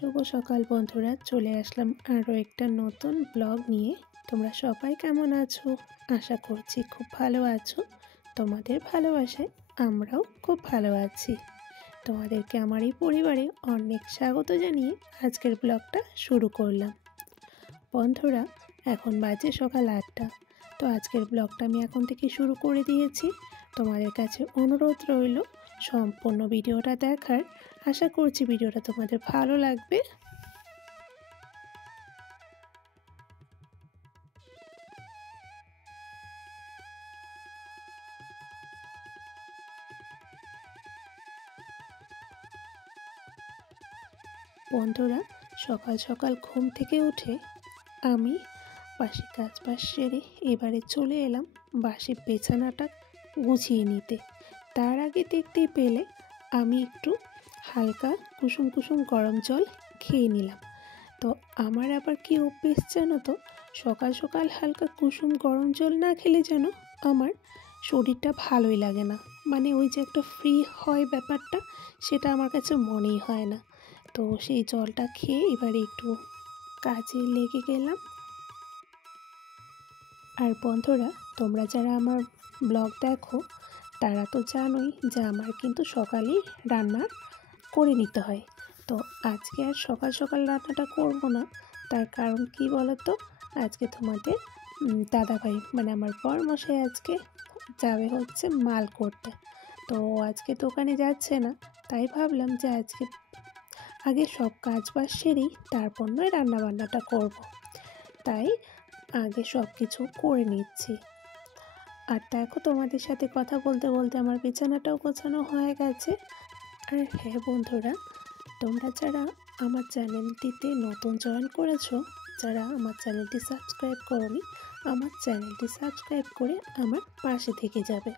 শুভ সকাল বন্ধুরা, চলে আসলাম আরও একটা নতুন ব্লগ নিয়ে। তোমরা সবাই কেমন আছো? আশা করছি খুব ভালো আছো। তোমাদের ভালোবাসায় আমরাও খুব ভালো আছি। তোমাদেরকে আমার এই পরিবারে অনেক স্বাগত জানিয়ে আজকের ব্লগটা শুরু করলাম। বন্ধুরা, এখন বাজে সকাল 8টা। তো আজকের ব্লগটা আমি এখন থেকে শুরু করে দিয়েছি। তোমাদের কাছে অনুরোধ রইল সম্পূর্ণ ভিডিওটা দেখার। আশা করছি ভিডিওটা তোমাদের ভালো লাগবে। বন্ধুরা, সকাল সকাল ঘুম থেকে উঠে আমি বাসি কাজ বাস সেরে এবারে চলে এলাম বাসি বিছানাটা গুছিয়ে নিতে। তার আগে দেখতেই পেলে আমি একটু হালকা কুসুম কুসুম গরম জল খেয়ে নিলাম। তো আমার আবার কি অভ্যেস জানো তো, সকাল সকাল হালকা কুসুম গরম জল না খেলে যেন আমার শরীরটা ভালোই লাগে না। মানে ওই যে একটা ফ্রি হয় ব্যাপারটা, সেটা আমার কাছে মনেই হয় না। তো সেই জলটা খেয়ে এবারে একটু কাজে লেগে গেলাম। আর বন্ধুরা, তোমরা যারা আমার ব্লগ দেখো তারা তো জানোই যে আমার কিন্তু সকালেই রান্না করে নিতে হয়। তো আজকে আর সকাল সকাল রান্নাটা করব না। তার কারণ কি বলো তো, আজকে তোমাদের দাদাভাই মানে আমার বরমশাই আজকে যাবে হচ্ছে মাল করতে। তো আজকে দোকানে যাচ্ছে না, তাই ভাবলাম যে আজকে আগে সব কাজ বাজ সেরেই তারপর নয় রান্নাবান্নাটা করব। তাই আগে সব কিছু করে নিচ্ছি। আর দেখো, তোমাদের সাথে কথা বলতে বলতে আমার বিছানাটাও গোছানো হয়ে গেছে। আর হ্যাঁ বন্ধুরা, তোমরা যারা আমার চ্যানেলটিতে নতুন জয়েন করেছো, যারা আমার চ্যানেলটি সাবস্ক্রাইব করোনি, আমার চ্যানেলটি সাবস্ক্রাইব করে আমার পাশে থেকে যাবে।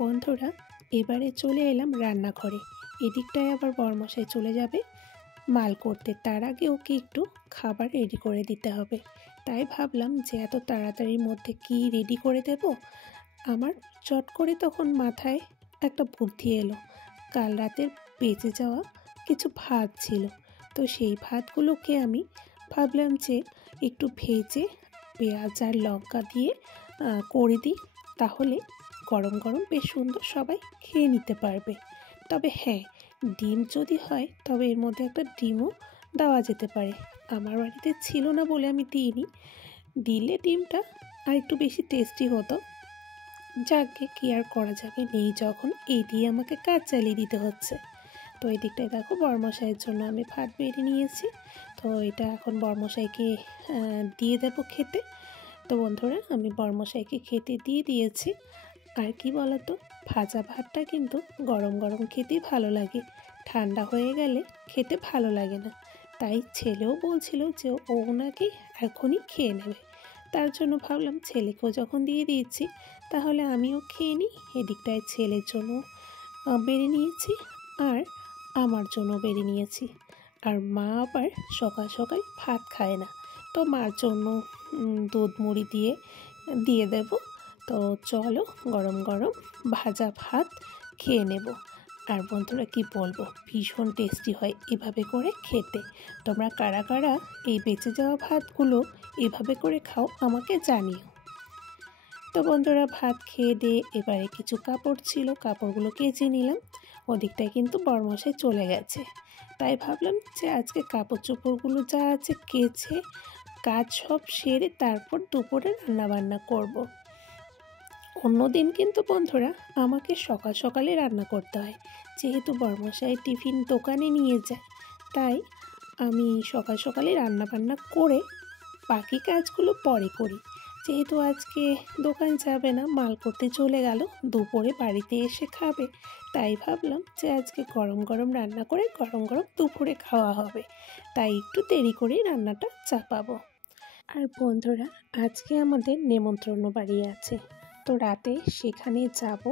বন্ধুরা, এবারে চলে এলাম রান্নাঘরে। এদিকটায় আবার বরমশাই চলে যাবে মাল করতে, তার আগে ওকে একটু খাবার রেডি করে দিতে হবে। তাই ভাবলাম যে এত তাড়াতাড়ির মধ্যে কি রেডি করে দেব। আমার চট করে তখন মাথায় একটা বুদ্ধি এলো। কাল রাতের বেঁচে যাওয়া কিছু ভাত ছিল, তো সেই ভাতগুলোকে আমি ভাবলাম যে একটু ভেজে পেঁয়াজ আর লঙ্কা দিয়ে করে দিই, তাহলে গরম গরম বেশ সুন্দর সবাই খেয়ে নিতে পারবে। তবে হ্যাঁ, ডিম যদি হয় তবে এর মধ্যে একটা ডিমও দেওয়া যেতে পারে। আমার বাড়িতে ছিল না বলে আমি দিইনি, দিলে ডিমটা আর একটু বেশি টেস্টি হতো। যাকে কি আর করা যাবে, নেই যখন, এই দিয়ে আমাকে কাজ চালিয়ে দিতে হচ্ছে। তো এই দিকটায় দেখো, বরমশাইয়ের জন্য আমি ভাত বেড়ে নিয়েছি। তো এটা এখন বরমশাইকে দিয়ে দেবো খেতে। তো বন্ধুরা, আমি বরমশাইকে খেতে দিয়ে দিয়েছি। আর কি বলতো, ভাজা ভাতটা কিন্তু গরম গরম খেতেই ভালো লাগে, ঠান্ডা হয়ে গেলে খেতে ভালো লাগে না। তাই ছেলেও বলছিল যে ও নাকি এখনই খেয়ে নেবে। তার জন্য ভাবলাম ছেলেকেও যখন দিয়ে দিয়েছি তাহলে আমিও খেয়ে নিই। এদিকটায় ছেলের জন্য বেড়ে নিয়েছি আর আমার জন্য বেড়ে নিয়েছি। আর মা আবার সকাল সকাল ভাত খায় না, তো মার জন্য দুধ মুড়ি দিয়ে দেব। তো চলো, গরম গরম ভাজা ভাত খেয়ে নেব। আর বন্ধুরা, কি বলবো, ভীষণ টেস্টি হয় এভাবে করে খেতে। তোমরা কারা কারা এই বেঁচে যাওয়া ভাতগুলো এভাবে করে খাও আমাকে জানিও। তো বন্ধুরা, ভাত খেয়ে দিয়ে এবারে কিছু কাপড় ছিল, কাপড়গুলো কেচে নিলাম। ওদিকটায় কিন্তু বরমশাই চলে গেছে, তাই ভাবলাম যে আজকে কাপড় চোপড়গুলো যা আছে কেচে কাজ সব সেরে তারপর দুপুরে রান্নাবান্না করব। অন্যদিন কিন্তু বন্ধুরা আমাকে সকাল সকালে রান্না করতে হয়, যেহেতু বরমশাই টিফিন দোকানে নিয়ে যায়। তাই আমি সকাল সকালে রান্নাবান্না করে বাকি কাজগুলো পরে করি। যেহেতু আজকে দোকান যাবে না, মাল করতে চলে গেল, দুপুরে বাড়িতে এসে খাবে। তাই ভাবলাম যে আজকে গরম গরম রান্না করে গরম গরম দুপুরে খাওয়া হবে, তাই একটু দেরি করেই রান্নাটা চাপাবো। আর বন্ধুরা, আজকে আমাদের নেমন্ত্রণ বাড়ি আছে, তো রাতে সেখানে যাব।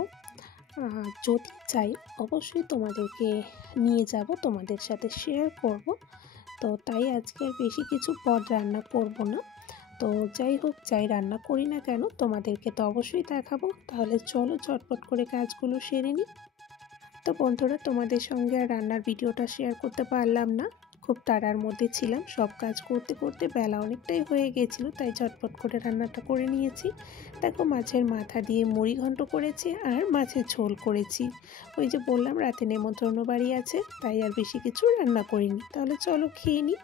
যদি চাই অবশ্যই তোমাদেরকে নিয়ে যাব, তোমাদের সাথে শেয়ার করব। তো তাই আজকে আর বেশি কিছু পদ রান্না করব না। তো যাই হোক, যাই রান্না করি না কেন তোমাদেরকে তো অবশ্যই দেখাবো। তাহলে চলো চটপট করে কাজগুলো সেরে নিই। তো বন্ধুরা, তোমাদের সঙ্গে আর রান্নার ভিডিওটা শেয়ার করতে পারলাম না, খুব তাড়ার মধ্যে ছিলাম। সব কাজ করতে করতে বেলা অনেকটাই হয়ে গেছিলো, তাই ঝটপট করে রান্নাটা করে নিয়েছি। দেখো, মাছের মাথা দিয়ে মুড়ি ঘন্ট করেছি আর মাছের ঝোল করেছি। ওই যে বললাম রাতে নেমন্তন্ন বাড়ি আছে, তাই আর বেশি কিছু রান্না করিনি। তাহলে চলো খেয়ে নিই।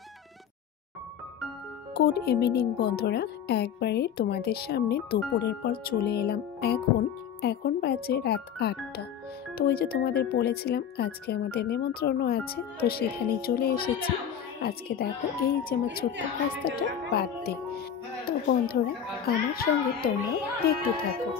গুড ইভিনিং বন্ধুরা, একবারে তোমাদের সামনে দুপুরের পর চলে এলাম। এখন বাজে রাত 8টা। তো ওই যে তোমাদের বলেছিলাম আজকে আমাদের নেমন্ত্রণ আছে, তো সেখানেই চলে এসেছি। আজকে দেখো, এই যে আমার ছোট্ট রাস্তাটা বার্থডে। তো বন্ধুরা, আমার সঙ্গে তোমরাও দেখতে থাকো।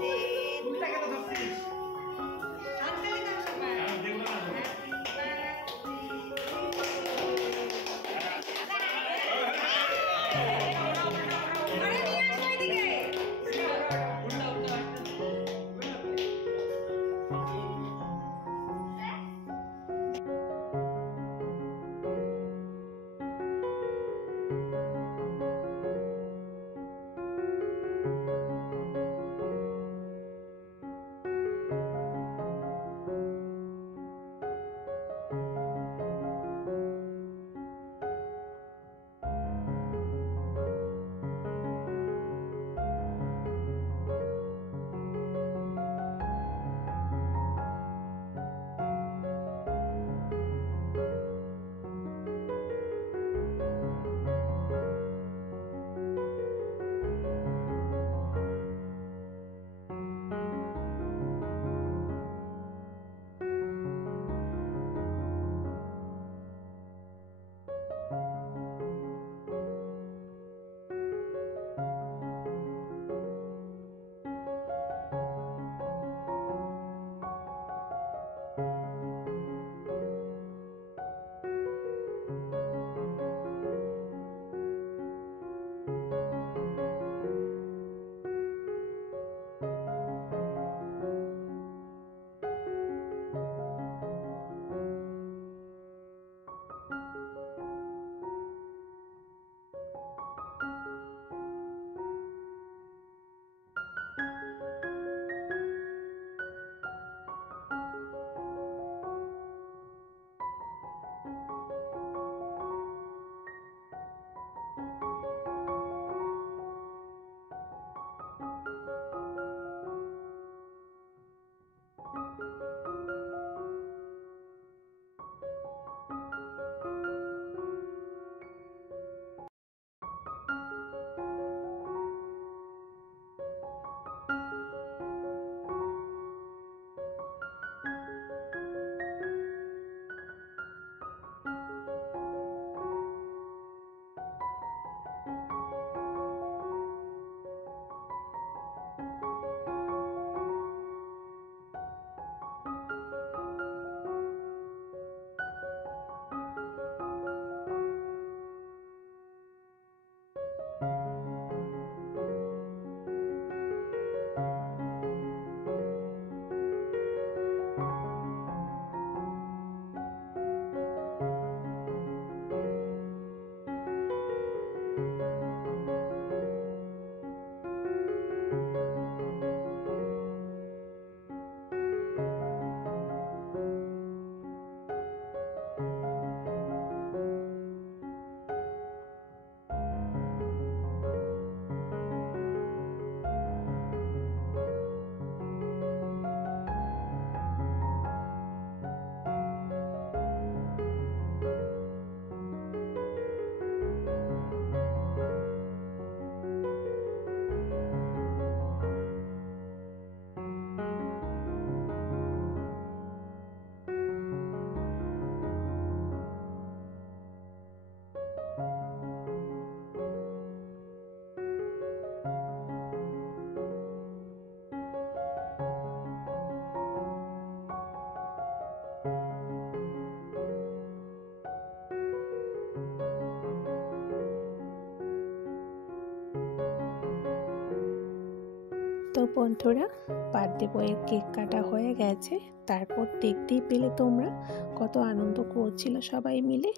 তো বন্ধুরা, বার্থডে বয়ের কেক কাটা হয়ে গেছে। তারপর দেখতেই পেলে তোমরা কত আনন্দ করছিল সবাই মিলে।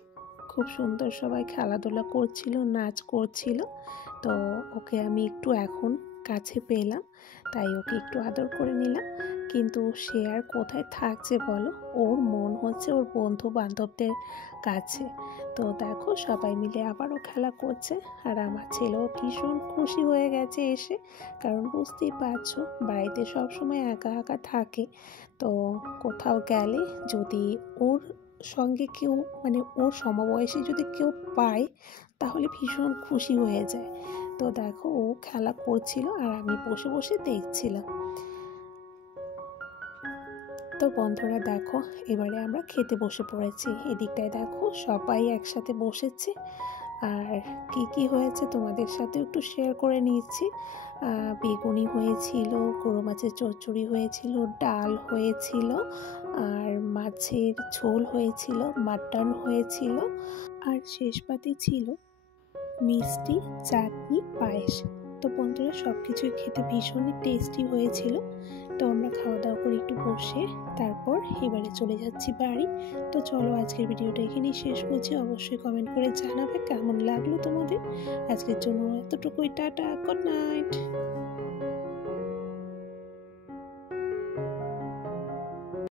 খুব সুন্দর সবাই খেলাধুলা করছিল, নাচ করছিল। তো ওকে আমি একটু এখন কাছে পেলাম, তাই ওকে একটু আদর করে নিলাম। কিন্তু সে আর কোথায় থাকছে বলো, ওর মন হচ্ছে ওর বন্ধু বান্ধবদের কাছে। তো দেখো সবাই মিলে আবারও খেলা করছে, আর আমার ছেলেও ভীষণ খুশি হয়ে গেছে এসে। কারণ বুঝতেই পারছো, বাড়িতে সবসময় একা একা থাকে, তো কোথাও গেলে যদি ওর সঙ্গে কেউ ওর সমবয়সী যদি কেউ পায় তাহলে ভীষণ খুশি হয়ে যায়। তো দেখো ও খেলা করছিল আর আমি বসে বসে দেখছিলাম। তো বন্ধুরা দেখো, এবারে আমরা খেতে বসে পড়েছি। এদিকটায় দেখো সবাই একসাথে বসেছে। আর কি কি হয়েছে তোমাদের সাথে একটু শেয়ার করে নিচ্ছি। বেগুনি হয়েছিল, গরু মাছের চচ্চড়ি হয়েছিল, ডাল হয়েছিল, আর মাছের ঝোল হয়েছিল, মাটন হয়েছিল, আর শেষ পাতে ছিল মিষ্টি, চাটনি, পায়েস। তো বন্ধুরা সব কিছুই খেতে ভীষণই টেস্টি হয়েছিল। তো আমরা খাওয়া দাওয়া করে একটু বসে তারপর এবারে চলে যাচ্ছি বাড়ি। তো চলো আজকের ভিডিওটা এখানেই শেষ করছি। অবশ্যই কমেন্ট করে জানাবে কেমন লাগলো তোমাদের। আজকের জন্য এতটুকুই, টাটা, গুড নাইট।